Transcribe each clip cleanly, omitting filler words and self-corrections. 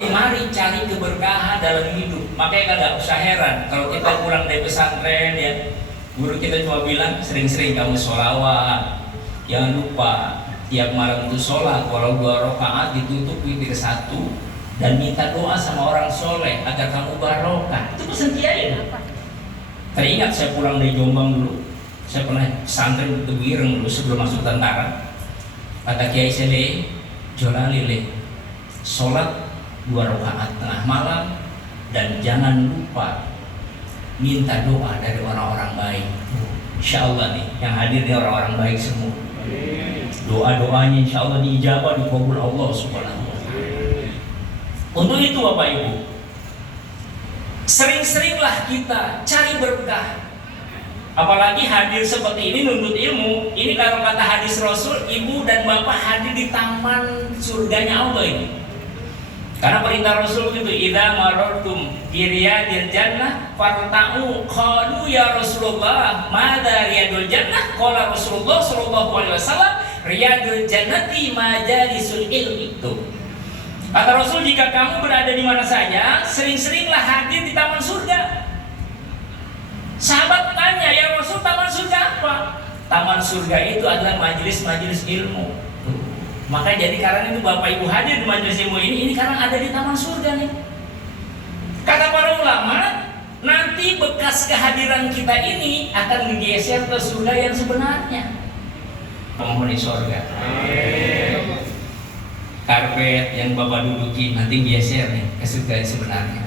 Mari cari keberkahan dalam hidup. Makanya kagak usah heran kalau kita pulang dari pesantren ya, guru kita cuma bilang sering-sering kamu sholawat, jangan lupa tiap malam itu sholat walau 2 rakaat ditutup witir 1 dan minta doa sama orang soleh agar kamu barokah. Itu pesan kiai. Teringat saya pulang dari Jombang dulu, saya pernah pesantren di Bireng dulu sebelum masuk tentara. Kata kiai saya, Jolali sholat 2 rakaat tengah malam dan jangan lupa minta doa dari orang-orang baik. Insya Allah nih yang hadir nih orang-orang baik semua. Doa-doanya insya Allah diijabah, dikabul Allah Subhanahu wa ta'ala. Untuk itu Bapak Ibu, sering-seringlah kita cari berkah. Apalagi hadir seperti ini nuntut ilmu. Ini kalau kata hadis Rasul, ibu dan bapak hadir di taman surganya Allah ini. Karena perintah Rasul itu, idza marartum bi riyadil jannah farta'u. Qalu ya Rasulullah, madza riyadul jannah? Qala Rasulullah sallallahu alaihi wasallam, riyadul jannati majalisul ilmi. Itu kata Rasul, jika kamu berada di mana saja, sering-seringlah hadir di taman surga. Sahabat tanya, ya Rasul, taman surga apa? Taman surga itu adalah majelis-majelis ilmu. Maka jadi karena itu Bapak Ibu hadir di majelis ilmu ini karena ada di taman surga nih. Kata para ulama, nanti bekas kehadiran kita ini akan digeser ke surga yang sebenarnya. Penghuni surga. Karpet yang Bapak duduki nanti geser nih ke surga yang sebenarnya.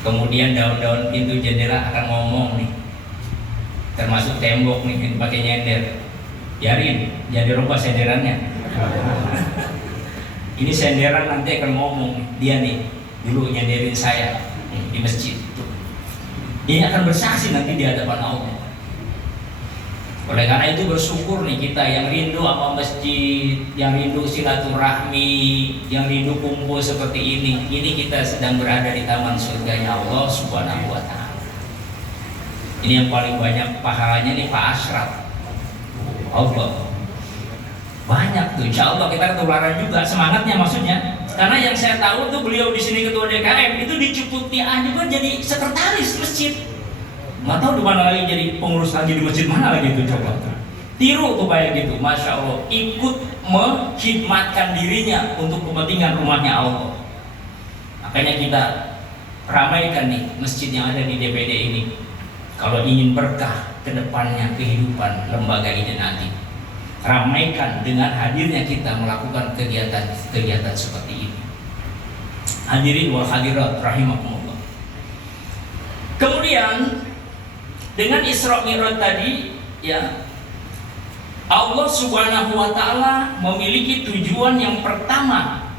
Kemudian daun-daun pintu jendela akan ngomong nih, termasuk tembok nih yang pakai nyender. Biarin, jadi rupa senderannya. Ini senderan nanti akan ngomong, dia nih dulu nyenderin saya di masjid. Ini akan bersaksi nanti di hadapan Allah. Oleh karena itu bersyukur nih kita yang rindu sama masjid, yang rindu silaturahmi, yang rindu kumpul seperti ini. Ini kita sedang berada di taman surganya Allah Subhanahu wa ta'ala. Ini yang paling banyak pahalanya nih Pak Ashraf. Allah banyak tuh, insya Allah kita ketularan juga semangatnya maksudnya. Karena yang saya tahu tuh beliau di sini ketua DKM itu dicuputi juga jadi sekretaris masjid. Nggak tahu di mana lagi jadi pengurus lagi di masjid mana lagi itu, coba tiru tuh kayak gitu, masya Allah, ikut menkhidmatkan dirinya untuk kepentingan rumahnya Allah. Makanya kita ramaikan nih masjid yang ada di DPD ini. Kalau ingin berkah ke depannya kehidupan lembaga ini nanti, ramaikan dengan hadirnya kita melakukan kegiatan seperti ini. Hadirin wal hadirat rahimakumullah. Kemudian dengan Isra Mi'raj tadi ya, Allah Subhanahu wa ta'ala memiliki tujuan yang pertama.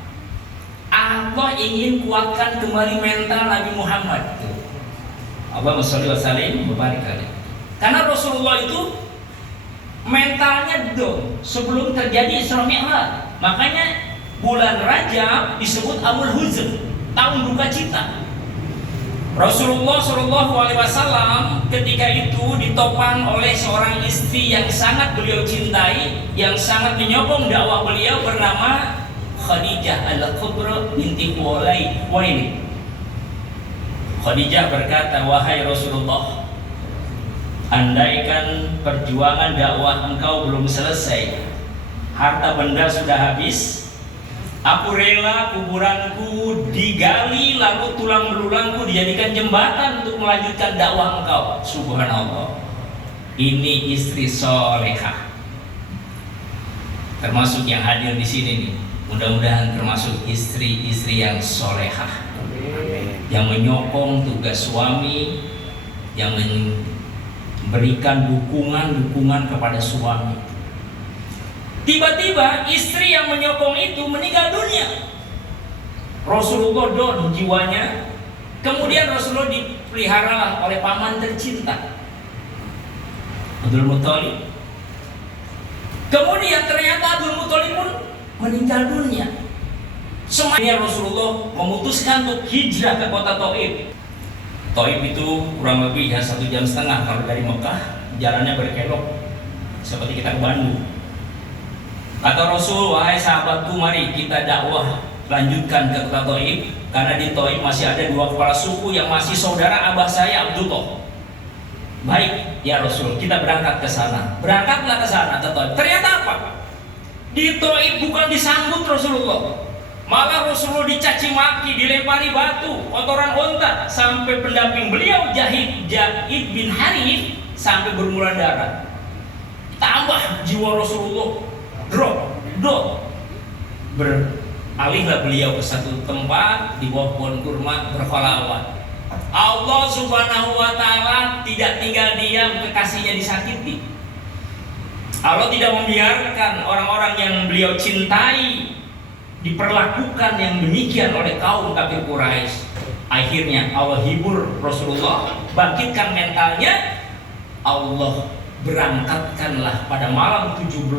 Allah ingin kuatkan kembali mental Nabi Muhammad. Allahumma sholli wa sallim wa barik alaihi. Karena Rasulullah itu mentalnya down sebelum terjadi Isra Mi'raj. Makanya bulan Rajab disebut Amul Huzn, tahun duka cita. Rasulullah Shallallahu Alaihi Wasallam ketika itu ditopang oleh seorang istri yang sangat beliau cintai, yang sangat menyokong dakwah beliau, bernama Khadijah al-Kubra binti Khuwailid. Khadijah berkata, wahai Rasulullah, andaikan perjuangan dakwah engkau belum selesai, harta benda sudah habis, aku rela kuburanku digali lalu tulang belulangku dijadikan jembatan untuk melanjutkan dakwah engkau. Subhanallah. Ini istri solehah. Termasuk yang hadir di sini nih. Mudah-mudahan termasuk istri-istri yang solehah, yang menyokong tugas suami, yang memberikan dukungan kepada suami. Tiba-tiba istri yang menyokong itu meninggal dunia. Rasulullah down jiwanya. Kemudian Rasulullah dipelihara oleh paman tercinta, Abdul Muthalib. Kemudian ternyata Abdul Muthalib pun meninggal dunia. Semuanya Rasulullah memutuskan untuk hijrah ke kota Taif. Taif itu kurang lebih 1,5 jam kalau dari Mekah, jalannya berkelok seperti kita ke Bandung. Kata Rasul, wahai sahabatku, mari kita dakwah lanjutkan ke kota Thaif, karena di Thaif masih ada dua kepala suku yang masih saudara abah saya Abdullah. Baik ya Rasul, kita berangkat ke sana. Berangkatlah ke sana ke Thaif. Ternyata apa? Di Thaif bukan disambut Rasulullah, malah Rasulullah dicaci maki, dilempari batu, kotoran unta, sampai pendamping beliau Zaid bin Harith sampai bermulan darah. Tambah jiwa Rasulullah drop. Beralihlah beliau ke satu tempat di bawah pohon kurma berkholawat. Allah Subhanahu wa Ta'ala tidak tinggal diam kekasihnya disakiti. Allah tidak membiarkan orang-orang yang beliau cintai diperlakukan yang demikian oleh kaum kafir Quraisy. Akhirnya Allah hibur Rasulullah, bangkitkan mentalnya. Allah berangkatkanlah pada malam 17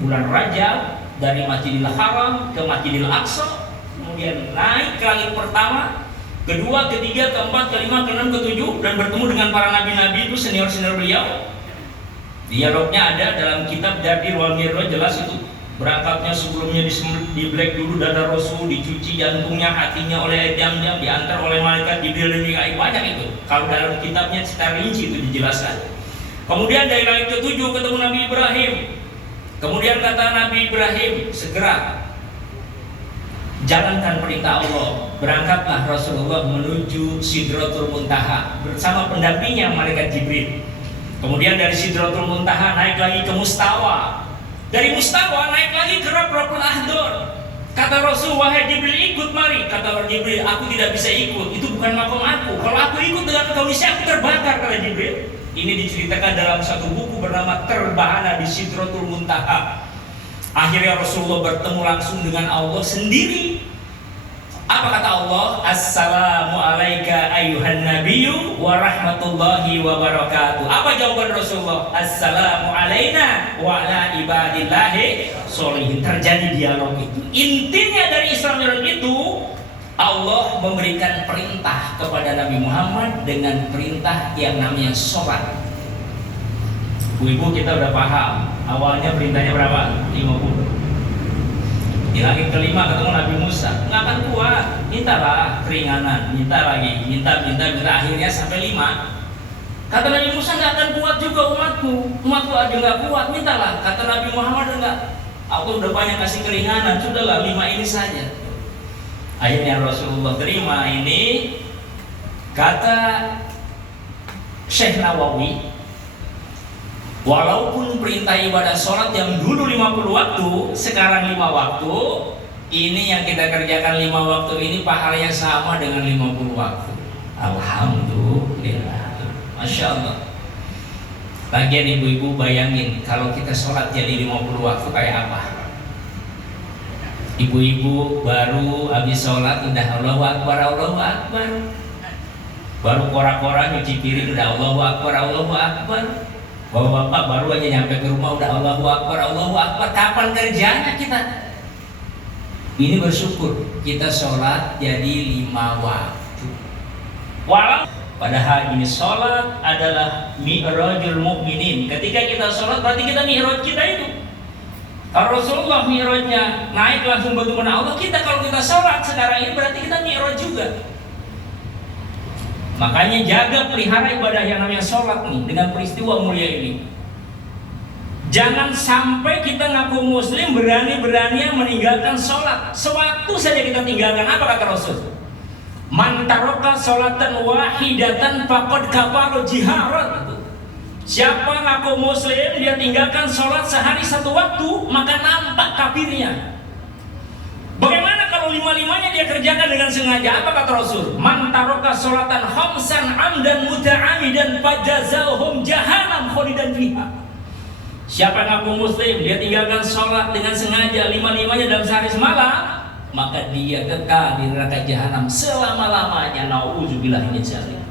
bulan Rajab dari Masjidil Haram ke Masjidil Aqsa, kemudian naik ke langit pertama, kedua, ketiga, keempat, kelima, keenam, ketujuh, dan bertemu dengan para nabi-nabi itu senior-senior beliau. Dialognya ada dalam kitab Jabir wal Mirraj, jelas itu. Berangkatnya sebelumnya diblek dulu dada Rasul, dicuci jantungnya, hatinya oleh jam-jam, diantar oleh malaikat Jibril dan Mikail, banyak itu. Kalau dalam kitabnya secara rinci itu dijelaskan. Kemudian dari langit ketujuh ketemu Nabi Ibrahim. Kemudian kata Nabi Ibrahim, segera jalankan perintah Allah. Berangkatlah Rasulullah menuju Sidratul Muntaha bersama pendampingnya malaikat Jibril. Kemudian dari Sidratul Muntaha naik lagi ke Mustawa. Dari Mustawa naik lagi ke Rabbul Ahdor. Kata Rasul, wahai Jibril, ikut mari. Kata Jibril, aku tidak bisa ikut, itu bukan makom aku. Kalau aku ikut dengan kondisi aku terbakar, kata Jibril. Ini diceritakan dalam satu buku bernama Terbahana di Sidratul Muntaha. Akhirnya Rasulullah bertemu langsung dengan Allah sendiri. Apa kata Allah? Assalamu alayka ayyuhan nabiyyu wa rahmatullahi wa barakatuh. Apa jawaban Rasulullah? Assalamu alayna wa ala ibadillahi sholihin. Terjadi dialog itu. Intinya dari Isra Mi'raj itu, Allah memberikan perintah kepada Nabi Muhammad dengan perintah yang namanya sholat. Ibu kita udah paham. Awalnya perintahnya berapa? 50. Di langit kelima ketemu Nabi Musa, nggak akan kuat, mintalah keringanan, minta lagi, minta, akhirnya sampai 5. Kata Nabi Musa, nggak akan kuat juga umatku aja nggak kuat, mintalah. Kata Nabi Muhammad, enggak, aku udah banyak kasih keringanan, sudahlah 5 ini saja. Akhirnya Rasulullah terima ini. Kata Syekh Nawawi, walaupun perintah ibadah sholat yang dulu 50 waktu, sekarang 5 waktu, ini yang kita kerjakan 5 waktu ini pahalanya sama dengan 50 waktu. Alhamdulillah, Masya Allah. Bagian ibu-ibu bayangin kalau kita sholat jadi 50 waktu kayak apa. Ibu-ibu baru habis sholat udah Allahu Akbar, Allahu Akbar. Baru kora-kora nyuci piring udah Allahu Akbar, Allahu Akbar. Bapak-bapak baru aja nyampe ke rumah udah Allahu Akbar, Allahu Akbar. Kapan kerjanya kita? Ini bersyukur kita sholat jadi 5 waktu. Walau padahal ini sholat adalah mi'rajul mu'minin. Ketika kita sholat berarti kita mi'raj kita itu. Kalau Rasulullah mi'rajnya naik langsung bertemu dengan Allah, kita kalau kita sholat sekarang ini berarti kita mi'raj juga. Makanya jaga pelihara ibadah yang namanya sholat nih dengan peristiwa mulia ini. Jangan sampai kita ngaku muslim berani-beraninya meninggalkan sholat. Sewaktu saja kita tinggalkan, apa kata Rasul? Man taraka sholatan wahidatan faqad kafara jiharan. Siapa ngaku muslim dia tinggalkan sholat sehari 1 waktu, maka nampak kafirnya. Bagaimana kalau 5-5-nya dia kerjakan dengan sengaja? Apa kata Rasul? Man taraka sholatan khamsan amdan muta'amidan fajazahum jahannam khalidan fiha. Siapa ngaku muslim dia tinggalkan sholat dengan sengaja 5-5-nya dalam sehari semalam, maka dia kekal di neraka jahanam selama-lamanya. Nauzubillah min dzalik.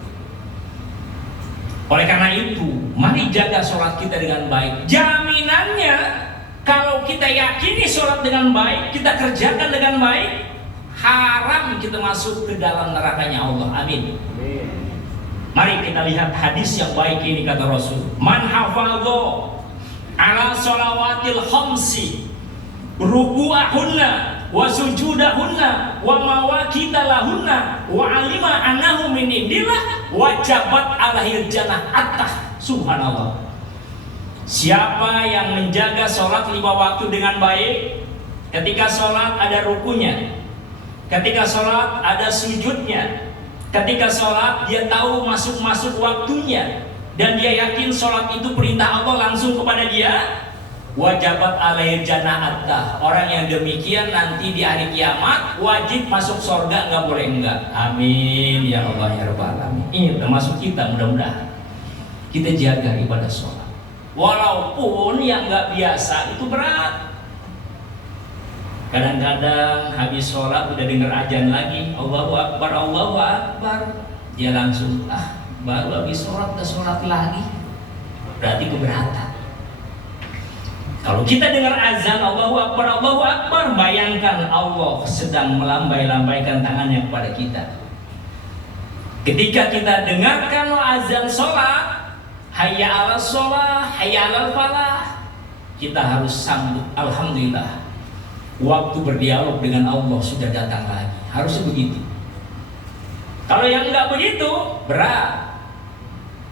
Oleh karena itu, mari jaga sholat kita dengan baik. Jaminannya, kalau kita yakini sholat dengan baik, kita kerjakan dengan baik, haram kita masuk ke dalam nerakanya Allah. Amin. Mari kita lihat hadis yang baik ini, kata Rasul. Man hafadho ala sholawatil khamsi ruku'ahunna wa sujudahunna wa mawaqita lahunna wa alima annahu min indillah wajabat alaihi jannah attah. Subhanallah. Siapa yang menjaga sholat 5 waktu dengan baik, ketika sholat ada rukunya, ketika sholat ada sujudnya, ketika sholat dia tahu masuk-masuk waktunya, dan dia yakin sholat itu perintah Allah langsung kepada dia, wajabat alaihi jannah attah. Orang yang demikian nanti di hari kiamat wajib masuk surga, nggak boleh enggak. Amin ya Allah ya Rabbal alamin. Ini termasuk kita, mudah-mudahan kita jaga ibadah sholat. Walaupun yang nggak biasa itu berat. Kadang-kadang habis sholat udah denger azan lagi, Allahu Akbar, Allahu Akbar, dia langsung baru habis sholat udah sholat lagi. Berarti keberatan. Kalau kita dengar azan Allahu Akbar, Allahu Akbar, bayangkan Allah sedang melambai-lambaikan tangannya kepada kita. Ketika kita dengarkan azan sholat, hayya 'alas sholah, hayya 'alal falah, kita harus sambut alhamdulillah. Waktu berdialog dengan Allah sudah datang lagi. Harusnya begitu. Kalau yang enggak begitu, berat.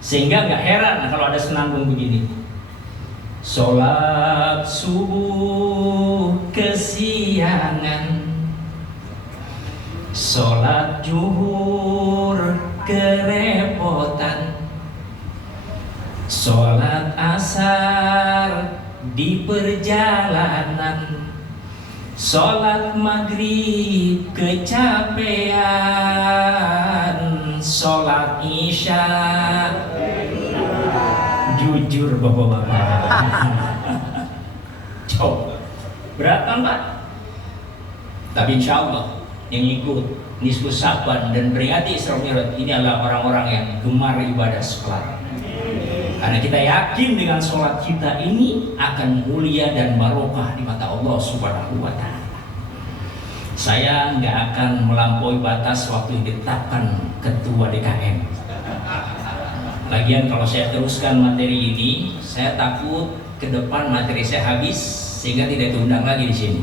Sehingga enggak heran kalau ada senandung begini. Sholat subuh kesiangan, sholat zuhur kerepotan, sholat asar di perjalanan, sholat maghrib kecapean, sholat isya. Jujur bapak-bapak. Coba berat kan Pak? Tapi insya Allah yang ikut nisfu Sa'ban dan peringati Isra Mi'raj ini adalah orang-orang yang gemar ibadah sholat. Karena kita yakin dengan sholat kita ini akan mulia dan barokah di mata Allah Subhanahu wa Ta'ala. Saya nggak akan melampaui batas waktu yang ditetapkan Ketua DKM. Lagian kalau saya teruskan materi ini, saya takut ke depan materi saya habis sehingga tidak diundang lagi di sini.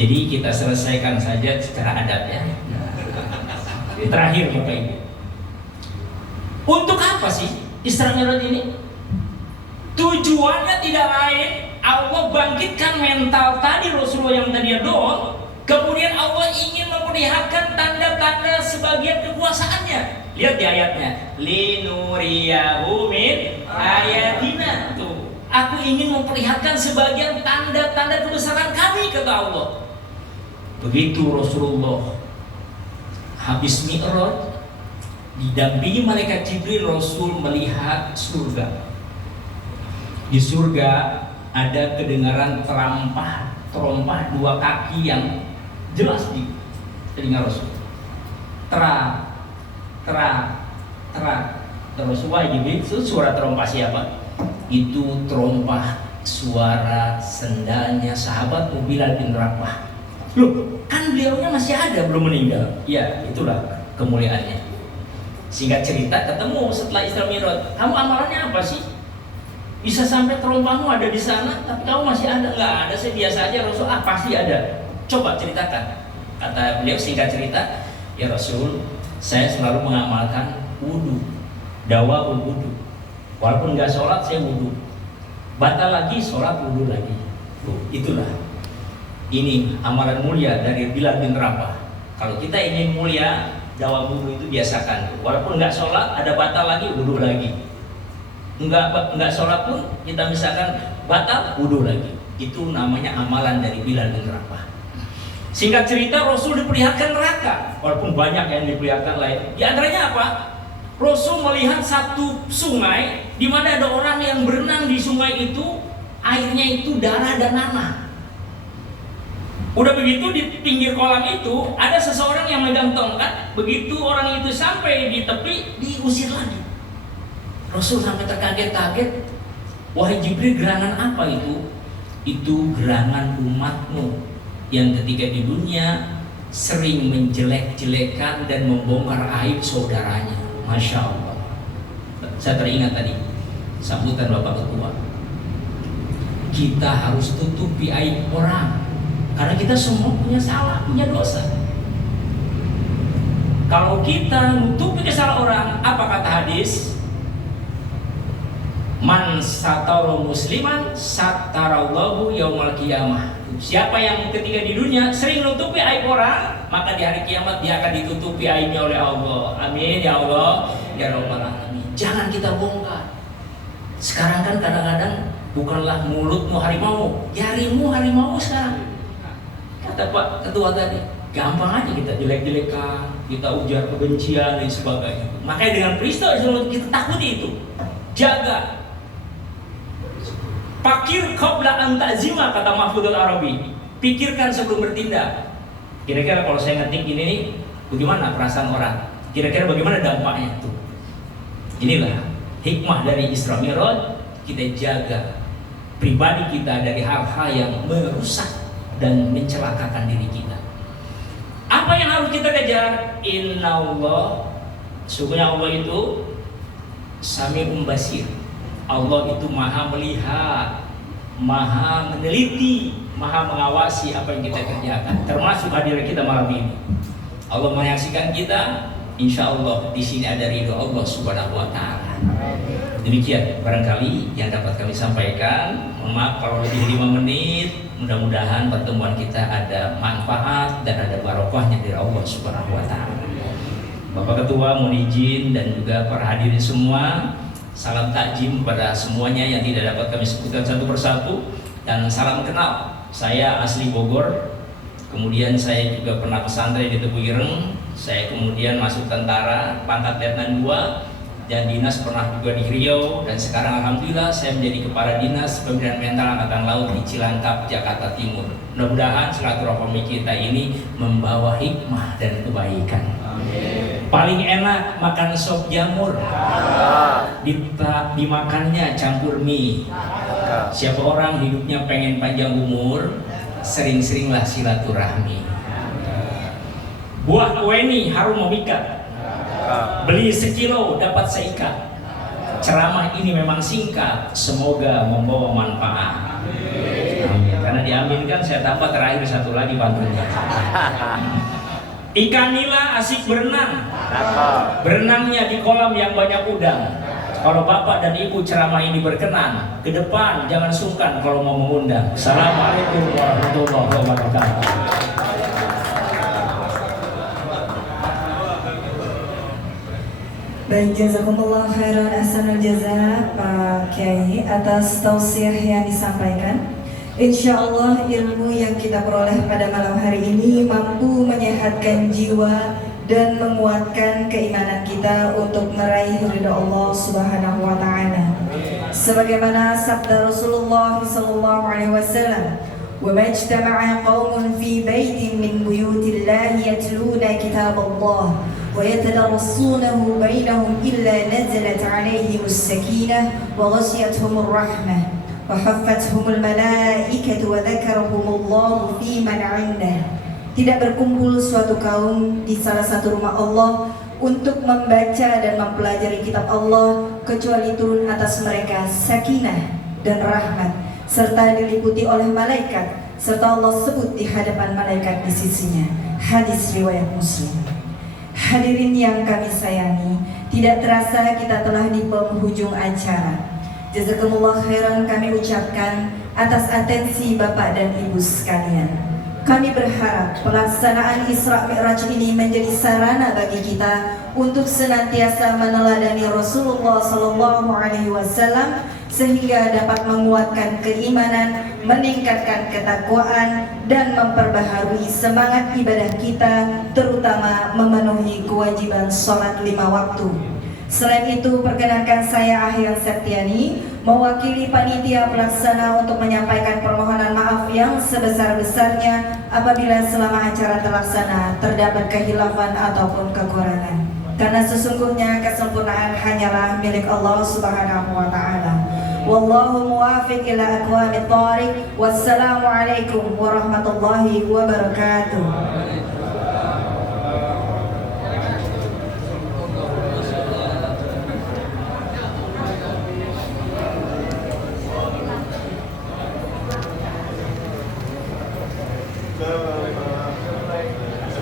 Jadi kita selesaikan saja secara adat ya. Terakhir Bapak Ibu, untuk apa sih Isra Mi'raj ini? Tujuannya tidak lain, Allah bangkitkan mental tadi Rasulullah yang tadi doang. Kemudian Allah ingin memperlihatkan tanda-tanda sebagian kekuasaannya. Lihat di ayatnya, linuriyahu min ayatina. Tuh, aku ingin memperlihatkan sebagian tanda-tanda kebesaran kami, kata Allah. Begitu Rasulullah habis Mi'raj, didampingi malaikat Jibril, Rasul melihat surga. Di surga ada kedengaran terompah 2 kaki yang jelas di telinga Rasul. Terang. Terus wajib itu suara terompah siapa? Itu terompah suara sendalnya sahabat Bilal bin Rabah. Loh, kan beliaunya masih ada, belum meninggal. Ya, itulah kemuliaannya. Singkat cerita, ketemu setelah Isra Mi'raj. Kamu amalannya apa sih? Bisa sampai terompahmu ada di sana, tapi kamu masih ada? Nggak ada, saya biasa aja. Rasul, pasti ada. Coba ceritakan. Kata beliau singkat cerita, ya Rasul, saya selalu mengamalkan wudu, dawa'ul wudu. Walaupun nggak sholat, saya wudu. Batal lagi, sholat, wudu lagi. Itulah. Ini amalan mulia dari Bilal bin Rabah. Kalau kita ingin mulia, dawa wudu itu biasakan. Walaupun nggak sholat, ada batal lagi, wudu lagi. Nggak sholat pun kita misalkan batal, wudu lagi. Itu namanya amalan dari Bilal bin Rabah. Singkat cerita, Rasul diperlihatkan neraka. Walaupun banyak yang diperlihatkan lain. Di antaranya apa? Rasul melihat satu sungai di mana ada orang yang berenang di sungai itu, airnya itu darah dan nanah. Udah begitu di pinggir kolam itu ada seseorang yang megang tongkat. Begitu orang itu sampai di tepi, diusir lagi. Rasul sampai terkaget-kaget. Wahai Jibril, gerangan apa itu? Itu gerangan umatmu yang ketika di dunia sering menjelek-jelekan dan membongkar aib saudaranya. Masya Allah. Saya teringat tadi sambutan Bapak Ketua. Kita harus tutupi aib orang. Karena kita semua punya salah, punya dosa. Kalau kita nutupi kesalahan orang, apa kata hadis? Man satara musliman satarallahu yaumal qiyamah. Siapa yang ketika di dunia sering nutupi aib orang, maka di hari kiamat dia akan ditutupi aibnya oleh Allah. Amin ya Allah ya rabbal alamin. Jangan kita bongkar. Sekarang kan kadang-kadang bukanlah mulutmu harimau, jarimu harimau sekarang. Kata Pak Ketua tadi, gampang aja kita jelek-jelekan, kita ujar kebencian dan sebagainya. Makanya dengan peristiwa kita takuti itu. Jaga. Fakir qabla an ta'zima, kata Mahfudul Arabi. Pikirkan sebelum bertindak. Kira-kira kalau saya ngetik ini nih, bagaimana perasaan orang? Kira-kira bagaimana dampaknya itu? Inilah hikmah dari Isra Mi'raj. Kita jaga pribadi kita dari hal-hal yang merusak dan mencelakakan diri kita. Apa yang harus kita kejar? Innallah, sungguhnya Allah itu Sami'un Basir. Allah itu maha melihat, maha meneliti, maha mengawasi apa yang kita kerjakan, termasuk hadirat kita malam ini. Allah menyaksikan kita, insya Allah di sini ada ridho Allah Subhanahu Wa Taala. Demikian barangkali yang dapat kami sampaikan. Mohon maaf kalau lebih 5 menit. Mudah-mudahan pertemuan kita ada manfaat dan ada barokahnya dari Allah Subhanahu Wa Taala. Bapak Ketua mohon izin dan juga para hadirin semua. Salam takjim kepada semuanya yang tidak dapat kami sebutkan satu persatu, dan salam kenal. Saya asli Bogor, kemudian saya juga pernah pesantren di Tebu Ireng. Saya kemudian masuk tentara pangkat Letnan 2 dan dinas pernah juga di Riau, dan sekarang alhamdulillah saya menjadi kepala dinas pembinaan mental Angkatan Laut di Cilangkap, Jakarta Timur. Mudah-mudahan silaturahmi kita ini membawa hikmah dan kebaikan. Amin. Paling enak makan sop jamur, dimakannya campur mie. Siapa orang hidupnya pengen panjang umur, sering-seringlah silaturahmi. Buah weni harum memikat, beli sekilo dapat seikat. Ceramah ini memang singkat, semoga membawa manfaat. Amin. Karena diaminkan, saya tambah terakhir satu lagi pantunnya. Ikan nila asik berenang, berenangnya di kolam yang banyak udang. Kalau bapak dan ibu ceramah ini berkenan, ke depan jangan sungkan kalau mau mengundang. Assalamualaikum warahmatullahi wabarakatuh. Baik, jazakumullah khairan ahsanul jaza Pak Kiai atas tausiah yang disampaikan. Insya Allah ilmu yang kita peroleh pada malam hari ini mampu menyehatkan jiwa dan menguatkan keimanan kita untuk meraih ridha Allah Subhanahu Wa Taala. Sebagaimana sabda Rasulullah Sallallahu Alaihi Wasallam, "Wa majtama'a qaumun fi baitin min buyutillahi yatluna kitab Allah wa yatadarasunahu bainahum illa nazalat 'alaihimus sakinah wa ghashiyatuhumur rahmah." وَحَفَّتْهُمُ الْمَلَائِكَةُ وَذَكَرَهُمُ اللَّهُ فِي مَنْ عِنْدَهُ. Tidak berkumpul suatu kaum di salah satu rumah Allah untuk membaca dan mempelajari kitab Allah kecuali turun atas mereka sakinah dan rahmat serta diliputi oleh malaikat, serta Allah sebut di hadapan malaikat di sisinya. Hadis riwayat Muslim. Hadirin yang kami sayangi, tidak terasa kita telah di penghujung acara. Jazakumullah khairan kami ucapkan atas atensi Bapak dan Ibu sekalian. Kami berharap pelaksanaan Isra Mi'raj ini menjadi sarana bagi kita untuk senantiasa meneladani Rasulullah Sallallahu Alaihi Wasallam sehingga dapat menguatkan keimanan, meningkatkan ketakwaan, dan memperbaharui semangat ibadah kita, terutama memenuhi kewajiban sholat 5 waktu. Selain itu, perkenankan saya Ahyan Septiani mewakili panitia pelaksana untuk menyampaikan permohonan maaf yang sebesar-besarnya apabila selama acara terlaksana terdapat kehilafan ataupun kekurangan. Karena sesungguhnya kesempurnaan hanyalah milik Allah Subhanahu wa Ta'ala. Wallahu muwafiq ila aqwamit thariq. Wassalamualaikum warahmatullahi wabarakatuh.